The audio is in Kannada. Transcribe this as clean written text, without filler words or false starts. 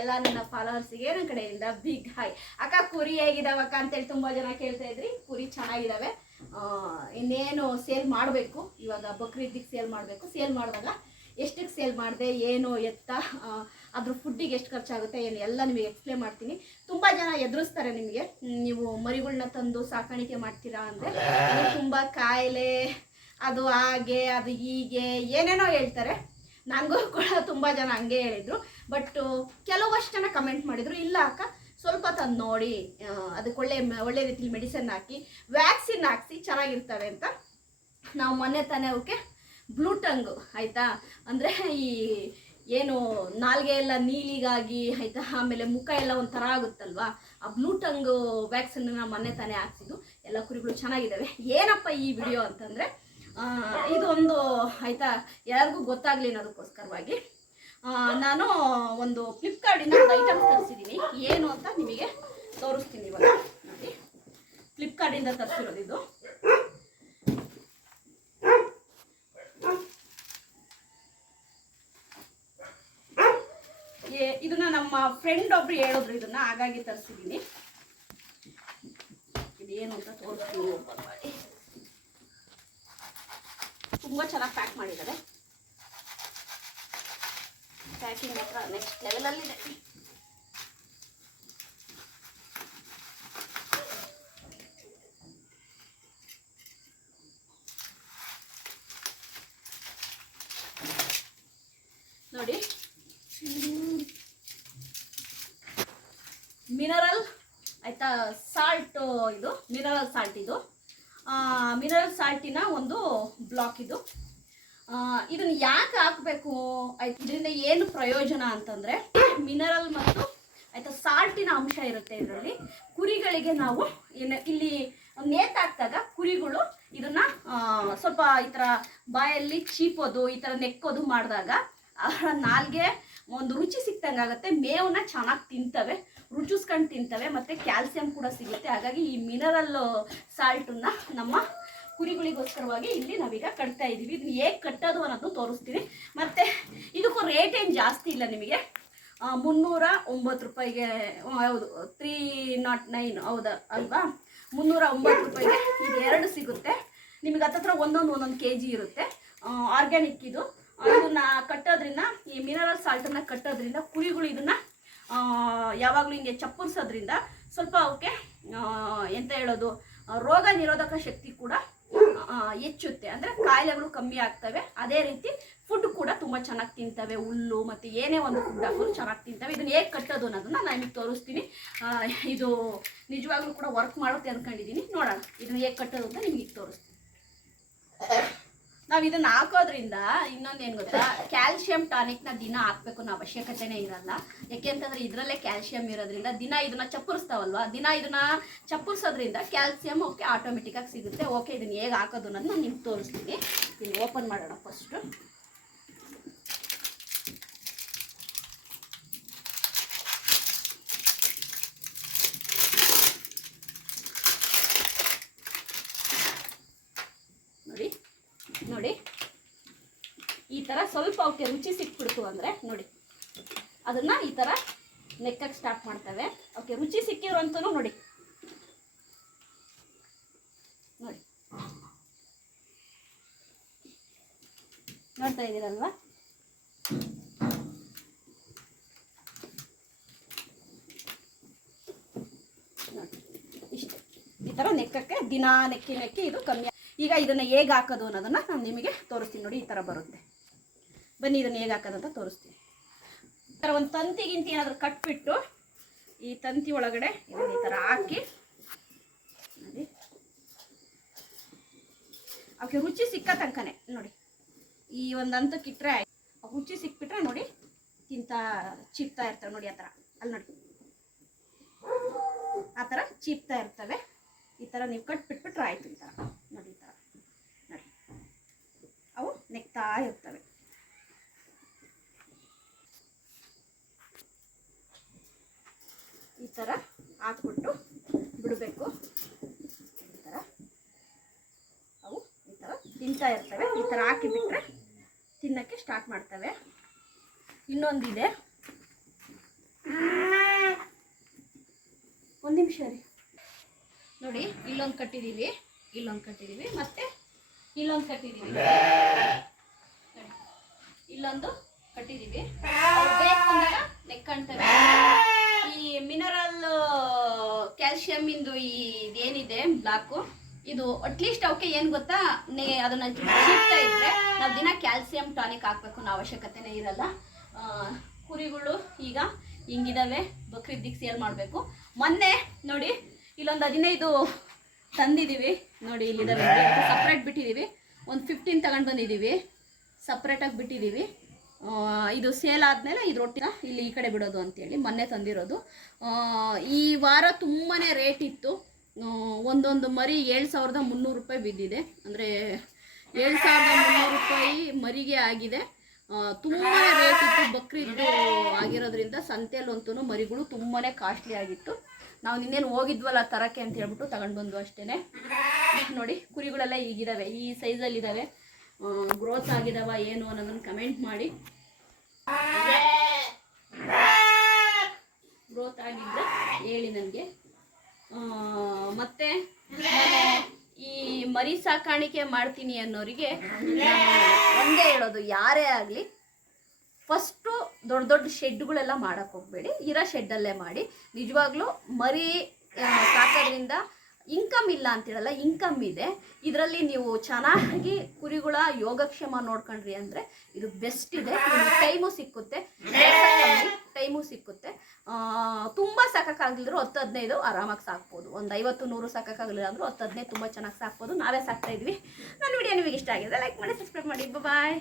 ಎಲ್ಲ ನನ್ನ ಫಾಲೋವರ್ಸಿಗೆ ನನ್ನ ಕಡೆಯಿಂದ ಬಿಗ್ ಹಾಯ್. ಅಕ್ಕ ಕುರಿ ಹೇಗಿದಾವಕ್ಕ ಅಂತೇಳಿ ತುಂಬ ಜನ ಕೇಳ್ತಾ ಇದ್ರಿ. ಕುರಿ ಚೆನ್ನಾಗಿದ್ದಾವೆ. ಇನ್ನೇನು ಸೇಲ್ ಮಾಡಬೇಕು, ಇವಾಗ ಬಕ್ರೀದಿಗೆ ಸೇಲ್ ಮಾಡಬೇಕು. ಸೇಲ್ ಮಾಡಿದಾಗ ಎಷ್ಟಕ್ಕೆ ಸೇಲ್ ಮಾಡಿದೆ, ಏನು ಎತ್ತ, ಅದ್ರ ಫುಡ್ಡಿಗೆ ಎಷ್ಟು ಖರ್ಚಾಗುತ್ತೆ ಏನು ಎಲ್ಲ ನಿಮಗೆ ಎಕ್ಸ್ಪ್ಲೇನ್ ಮಾಡ್ತೀನಿ. ತುಂಬ ಜನ ಎದುರಿಸ್ತಾರೆ ನಿಮಗೆ, ನೀವು ಮರಿಗಳನ್ನ ತಂದು ಸಾಕಾಣಿಕೆ ಮಾಡ್ತೀರಾ ಅಂದರೆ ತುಂಬ ಕಾಯಿಲೆ, ಅದು ಹಾಗೆ ಅದು ಹೀಗೆ ಏನೇನೋ ಹೇಳ್ತಾರೆ. ನನಗೂ ಕೂಡ ತುಂಬ ಜನ ಹಂಗೆ ಹೇಳಿದರು. ಬಟ್ ಕೆಲವಷ್ಟು ಜನ ಕಮೆಂಟ್ ಮಾಡಿದರು, ಇಲ್ಲ ಅಕ್ಕ ಸ್ವಲ್ಪ ತಂದು ನೋಡಿ, ಅದಕ್ಕೆ ಒಳ್ಳೆ ರೀತಿಲಿ ಮೆಡಿಸಿನ್ ಹಾಕಿ ವ್ಯಾಕ್ಸಿನ್ ಹಾಕಿಸಿ ಚೆನ್ನಾಗಿರ್ತವೆ ಅಂತ. ನಾವು ಮೊನ್ನೆ ತಾನೇ ಅವಕ್ಕೆ ಬ್ಲೂ ಟಂಗು ಆಯಿತಾ, ಅಂದರೆ ಈ ಏನು ನಾಲ್ಗೆ ಎಲ್ಲ ನೀಲಿಗಾಗಿ ಆಯಿತಾ, ಆಮೇಲೆ ಮುಖ ಎಲ್ಲ ಒಂಥರ ಆಗುತ್ತಲ್ವಾ, ಆ ಬ್ಲೂ ಟಂಗು ವ್ಯಾಕ್ಸಿನ್ನ ಮೊನ್ನೆ ತಾನೇ ಹಾಕ್ಸಿದ್ದು. ಎಲ್ಲ ಕುರಿಗಳು ಚೆನ್ನಾಗಿದ್ದಾವೆ. ಏನಪ್ಪ ಈ ವಿಡಿಯೋ ಅಂತಂದರೆ, ಇದೊಂದು ಆಯಿತಾ ಯಾರಿಗೂ ಗೊತ್ತಾಗಲಿ ಅನ್ನೋದಕ್ಕೋಸ್ಕರವಾಗಿ ನಾನು ಒಂದು ಫ್ಲಿಪ್ಕಾರ್ಟಿಂದ ಒಂದು ಐಟಮ್ಸ್ ತರಿಸಿದ್ದೀನಿ. ಏನು ಅಂತ ನಿಮಗೆ ತೋರಿಸ್ತೀನಿ ಇವಾಗ. ನೋಡಿ, ಫ್ಲಿಪ್ಕಾರ್ಟಿಂದ ತರಿಸಿರೋದು ಇದು. ಇದನ್ನ ನಮ್ಮ ಫ್ರೆಂಡ್ ಒಬ್ರು ಹೇಳಿದ್ರು, ಇದನ್ನ ಹಾಗಾಗಿ ತರಿಸಿದ್ದೀನಿ. ಇದೇನು ಅಂತ ತೋರಿಸ್ತೀನಿ. ಓಪನ್ ಮಾಡಿ, ತುಂಬ ಚೆನ್ನಾಗಿ ಪ್ಯಾಕ್ ಮಾಡಿದ್ದಾರೆ. ಪ್ಯಾಕಿಂಗ್ ಮಾತ್ರ ನೆಕ್ಸ್ಟ್ ಲೆವೆಲಲ್ಲಿದೆ. ನೋಡಿ, ಮಿನರಲ್ ಆಯಿತಾ ಸಾಲ್ಟ್, ಇದು ಮಿನರಲ್ ಸಾಲ್ಟ್. ಇದು ಮಿನರಲ್ ಸಾಲ್ಟಿನ ಒಂದು ಬ್ಲಾಕ್. ಇದನ್ನು ಯಾಕೆ ಹಾಕಬೇಕು ಆಯ್ತು, ಇದರಿಂದ ಏನು ಪ್ರಯೋಜನ ಅಂತಂದರೆ, ಮಿನರಲ್ ಮತ್ತು ಆಯಿತಾ ಸಾಲ್ಟಿನ ಅಂಶ ಇರುತ್ತೆ ಇದರಲ್ಲಿ. ಕುರಿಗಳಿಗೆ ನಾವು ಇಲ್ಲಿ ನೇತಾಕ್ದಾಗ ಕುರಿಗಳು ಇದನ್ನು ಸ್ವಲ್ಪ ಈ ಥರ ಬಾಯಲ್ಲಿ ಚೀಪೋದು, ಈ ಥರ ನೆಕ್ಕೋದು ಮಾಡಿದಾಗ ನಾಲ್ಗೆ ಒಂದು ರುಚಿ ಸಿಕ್ತಂಗೆ ಆಗುತ್ತೆ. ಮೇವನ್ನ ಚೆನ್ನಾಗಿ ತಿಂತವೆ, ರುಚಿಸ್ಕೊಂಡು ತಿಂತವೆ, ಮತ್ತು ಕ್ಯಾಲ್ಸಿಯಂ ಕೂಡ ಸಿಗುತ್ತೆ. ಹಾಗಾಗಿ ಈ ಮಿನರಲ್ ಸಾಲ್ಟನ್ನ ನಮ್ಮ ಕುರಿಗಳಿಗೋಸ್ಕರವಾಗಿ ಇಲ್ಲಿ ನಾವೀಗ ಕಟ್ತಾ ಇದ್ದೀವಿ. ಇದನ್ನ ಹೇಗೆ ಕಟ್ಟೋದು ಅನ್ನೋದು ತೋರಿಸ್ತೀನಿ. ಮತ್ತು ಇದಕ್ಕೂ ರೇಟ್ ಏನು ಜಾಸ್ತಿ ಇಲ್ಲ, ನಿಮಗೆ 309 ರೂಪಾಯಿಗೆ, ಹೌದು 309, ಹೌದಾ ಅಲ್ವಾ, 309 ರೂಪಾಯಿಗೆ ಇದು 2 ಸಿಗುತ್ತೆ ನಿಮಗೆ. ಹತ್ತತ್ರ ಒಂದೊಂದು kg ಇರುತ್ತೆ. ಆರ್ಗ್ಯಾನಿಕ್ ಇದು. ಇದನ್ನ ಕಟ್ಟೋದ್ರಿಂದ, ಈ ಮಿನರಲ್ ಸಾಲ್ಟನ್ನು ಕಟ್ಟೋದ್ರಿಂದ ಕುರಿಗಳು ಇದನ್ನು ಯಾವಾಗಲೂ ಹಿಂಗೆ ಚಪ್ಪರಿಸೋದ್ರಿಂದ ಸ್ವಲ್ಪ ಅವಕ್ಕೆ ಎಂತ ಹೇಳೋದು, ರೋಗ ನಿರೋಧಕ ಶಕ್ತಿ ಕೂಡ ಹೆಚ್ಚುತ್ತೆ. ಅಂದರೆ ಕಾಯಿಲೆಗಳು ಕಮ್ಮಿ ಆಗ್ತವೆ. ಅದೇ ರೀತಿ ಫುಡ್ ಕೂಡ ತುಂಬ ಚೆನ್ನಾಗಿ ತಿಂತವೆ. ಹುಲ್ಲು ಮತ್ತು ಏನೇ ಒಂದು ಫುಡ್ ಹಾಕೋದು ಚೆನ್ನಾಗಿ ತಿಂತವೆ. ಇದನ್ನು ಹೇಗೆ ಕಟ್ಟೋದು ಅನ್ನೋದನ್ನು ನಾನು ನಿಮಗೆ ತೋರಿಸ್ತೀನಿ. ಇದು ನಿಜವಾಗ್ಲೂ ಕೂಡ ವರ್ಕ್ ಮಾಡುತ್ತೆ ಅಂದ್ಕೊಂಡಿದ್ದೀನಿ. ನೋಡೋಣ ಇದನ್ನು ಹೇಗೆ ಕಟ್ಟೋದು ಅಂತ ನಿಮಗೆ ತೋರಿಸ್ತೀನಿ. ನಾವು ಇದನ್ನು ಹಾಕೋದ್ರಿಂದ ಇನ್ನೊಂದೇನು ಗೊತ್ತಾ, ಕ್ಯಾಲ್ಶಿಯಂ ಟಾನಿಕ್ನ ದಿನ ಹಾಕಬೇಕು ಅನ್ನೋ ಅವಶ್ಯಕತೆನೇ ಇರಲ್ಲ. ಯಾಕೆಂತಂದರೆ ಇದರಲ್ಲೇ ಕ್ಯಾಲ್ಶಿಯಂ ಇರೋದ್ರಿಂದ ದಿನ ಇದನ್ನು ಚಪ್ಪರಿಸ್ತಾವಲ್ವ, ದಿನ ಇದನ್ನು ಚಪ್ಪರಿಸೋದ್ರಿಂದ ಕ್ಯಾಲ್ಸಿಯಂ ಓಕೆ ಆಟೋಮೆಟಿಕ್ಕಾಗಿ ಸಿಗುತ್ತೆ. ಓಕೆ, ಇದನ್ನು ಹೇಗೆ ಹಾಕೋದು ಅನ್ನೋದು ನಾನು ನಿಮ್ಗೆ ತೋರಿಸ್ತೀನಿ. ಇದನ್ನು ಓಪನ್ ಮಾಡೋಣ ಫಸ್ಟು. ನೋಡಿ, ಈ ಥರ ಸ್ವಲ್ಪ ಅವಕ್ಕೆ ರುಚಿ ಸಿಕ್ಬಿಡ್ತು ಅಂದರೆ ನೋಡಿ, ಅದನ್ನು ಈ ಥರ ನೆಕ್ಕಕ್ಕೆ ಸ್ಟಾರ್ಟ್ ಮಾಡ್ತವೆ. ಅವಕ್ಕೆ ರುಚಿ ಸಿಕ್ಕಿರೋಂತೂ ನೋಡಿ, ನೋಡಿ ನೋಡ್ತಾ ಇದ್ದೀರಲ್ವಾ. ನೋಡಿ, ಇಷ್ಟು ಈ ಥರ ನೆಕ್ಕಕ್ಕೆ ದಿನ ನೆಕ್ಕಿ ಇದು ಕಮ್ಮಿ. ಈಗ ಇದನ್ನು ಹೇಗೆ ಹಾಕೋದು ಅನ್ನೋದನ್ನು ನಾನು ನಿಮಗೆ ತೋರಿಸ್ತೀನಿ. ನೋಡಿ, ಈ ಥರ ಬರುತ್ತೆ. ಬನ್ನಿ ಇದನ್ನು ಹೇಗೆ ಹಾಕೋದು ಅಂತ ತೋರಿಸ್ತೀನಿ. ಈ ಥರ ಒಂದು ತಂತಿಗಿಂತಿ ಏನಾದರೂ ಕಟ್ಬಿಟ್ಟು ಈ ತಂತಿ ಒಳಗಡೆ ಇದನ್ನು ಈ ಥರ ಹಾಕಿ ನೋಡಿ, ಅವಕ್ಕೆ ರುಚಿ ಸಿಕ್ಕ ತನಕನೇ ನೋಡಿ, ಈ ಒಂದು ಹಂತಕ್ಕಿಟ್ರೆ ರುಚಿ ಸಿಕ್ಬಿಟ್ರೆ ನೋಡಿ ಚೀಪ್ತಾ ಇರ್ತವೆ. ನೋಡಿ ಆ ಥರ, ಅಲ್ಲಿ ನೋಡಿ ಆ ಥರ ಚೀಪ್ತಾ ಇರ್ತವೆ. ಈ ಥರ ನೀವು ಕಟ್ಬಿಟ್ಬಿಟ್ರೆ ಆಯಿತು. ಈ ಥರ ನೋಡಿ, ಈ ಥರ ನೋಡಿ ಅವು ನೆಕ್ತಾ ಇರ್ತವೆ. ಈ ಥರ ಹಾಕ್ಬಿಟ್ಟು ಬಿಡಬೇಕು. ಈ ಥರ ಅವು ಈ ಥರ ತಿಂತಾ ಇರ್ತವೆ. ಈ ಥರ ಹಾಕಿಬಿಟ್ರೆ ತಿನ್ನೋಕ್ಕೆ ಸ್ಟಾರ್ಟ್ ಮಾಡ್ತವೆ. ಇನ್ನೊಂದಿದೆ, ಒಂದು ನಿಮಿಷ ರೀ. ನೋಡಿ ಇಲ್ಲೊಂದು ಕಟ್ಟಿದ್ದೀವಿ, ಇಲ್ಲೊಂದು ಕಟ್ಟಿದ್ದೀವಿ, ಮತ್ತು ಇಲ್ಲೊಂದು ಕಟ್ಟಿದ್ದೀವಿ, ಇಲ್ಲೊಂದು ಕಟ್ಟಿದ್ದೀವಿ. ಬೇಕು ಅಂದಾಗ ನೆಕ್ಕಾಣ್ತವೆ. ಈ ಮಿನರಲ್ ಕ್ಯಾಲ್ಶಿಯಮ್ಮಿಂದು ಇದೇನಿದೆ ಬ್ಲಾಕು, ಇದು ಅಟ್ಲೀಸ್ಟ್ ಅವಕ್ಕೆ ಏನು ಗೊತ್ತಾ, ಅದನ್ನು ಸಿಗ್ತಾ ಇದ್ದರೆ ನಾವು ದಿನ ಕ್ಯಾಲ್ಸಿಯಂ ಟಾನಿಕ್ ಹಾಕಬೇಕು ಅನ್ನೋ ಅವಶ್ಯಕತೆನೇ ಇರಲ್ಲ. ಕುರಿಗಳು ಈಗ ಹಿಂಗಿದಾವೆ, ಬಕ್ರೀದಿಗೆ ಸೇಲ್ ಮಾಡಬೇಕು. ಮೊನ್ನೆ ನೋಡಿ ಇಲ್ಲೊಂದು 15 ತಂದಿದ್ದೀವಿ, ನೋಡಿ ಇಲ್ಲಿದ್ದಾವೆ, ಸಪ್ರೇಟ್ ಬಿಟ್ಟಿದ್ದೀವಿ. ಒಂದು 15 ತಗೊಂಡು ಬಂದಿದ್ದೀವಿ, ಸಪ್ರೇಟಾಗಿ ಬಿಟ್ಟಿದ್ದೀವಿ. ಇದು ಸೇಲ್ ಆದಮೇಲೆ ಇದು ರೊಟ್ಟಿನ ಇಲ್ಲಿ ಈ ಕಡೆ ಬಿಡೋದು ಅಂತೇಳಿ ಮೊನ್ನೆ ತಂದಿರೋದು. ಈ ವಾರ ತುಂಬಾ ರೇಟ್ ಇತ್ತು. ಒಂದೊಂದು ಮರಿ 7,300 ರೂಪಾಯಿ ಬಿದ್ದಿದೆ, ಅಂದರೆ 7,300 ರೂಪಾಯಿ ಮರಿಗೆ ಆಗಿದೆ. ತುಂಬಾ ರೇಟ್ ಇತ್ತು. ಬಕ್ರೀದ್ದು ಆಗಿರೋದ್ರಿಂದ ಸಂತೆಯಲ್ಲಂತೂ ಮರಿಗಳು ತುಂಬಾ ಕಾಸ್ಟ್ಲಿ ಆಗಿತ್ತು. ನಾವು ನಿನ್ನೇನು ಹೋಗಿದ್ವಲ್ಲ ತರಕ್ಕೆ ಅಂತ ಹೇಳ್ಬಿಟ್ಟು ತಗೊಂಡು ಬಂದು ಅಷ್ಟೇ. ನೋಡಿ ಕುರಿಗಳೆಲ್ಲ ಈಗಿದ್ದಾವೆ, ಈ ಸೈಜಲ್ಲಿದ್ದಾವೆ. ಗ್ರೋತ್ ಆಗಿದಾವ ಏನು ಅನ್ನೋದನ್ನು ಕಮೆಂಟ್ ಮಾಡಿ. ಗ್ರೋತ್ ಆಗಿದ್ರೆ ಹೇಳಿ ನನಗೆ. ಮತ್ತು ಈ ಮರಿ ಸಾಕಾಣಿಕೆ ಮಾಡ್ತೀನಿ ಅನ್ನೋರಿಗೆ ಒಂದೇ ಹೇಳೋದು, ಯಾರೇ ಆಗಲಿ ಫಸ್ಟು ದೊಡ್ಡ ದೊಡ್ಡ ಶೆಡ್ಗಳೆಲ್ಲ ಮಾಡೋಕ್ಕೆ ಹೋಗಬೇಡಿ, ಇರೋ ಶೆಡ್ಡಲ್ಲೇ ಮಾಡಿ. ನಿಜವಾಗ್ಲೂ ಮರಿ ಸಾಕೋದ್ರಿಂದ ಇನ್ಕಮ್ ಇಲ್ಲ ಅಂತಿರಲ್ಲ, ಇನ್ಕಮ್ ಇದೆ. ಇದರಲ್ಲಿ ನೀವು ಚೆನ್ನಾಗಿ ಕುರಿಗಳ ಯೋಗಕ್ಷೇಮ ನೋಡ್ಕೊಂಡ್ರಿ ಅಂದರೆ ಇದು ಬೆಸ್ಟ್ ಇದೆ. ಟೈಮು ಸಿಕ್ಕುತ್ತೆ, ಟೈಮು ಸಿಕ್ಕುತ್ತೆ. ತುಂಬ ಸಾಕೋಕ್ಕಾಗಲಿದ್ರು 10-15 ಆರಾಮಾಗಿ ಸಾಕ್ಬೋದು. ಒಂದು 50-100 ಸಾಕೋಕ್ಕಾಗಲಿಲ್ಲ ಅಂದರೂ 10-15 ತುಂಬ ಚೆನ್ನಾಗಿ ಸಾಕ್ಬೋದು. ನಾವೇ ಸಾಕ್ತಾಯಿದ್ವಿ. ನನ್ನ ವಿಡಿಯೋ ನಿಮಗೆ ಇಷ್ಟ ಆಗಿದೆ ಲೈಕ್ ಮಾಡಿ, ಸಬ್ಸ್ಕ್ರೈಬ್ ಮಾಡಿ. ಬಾಯ್.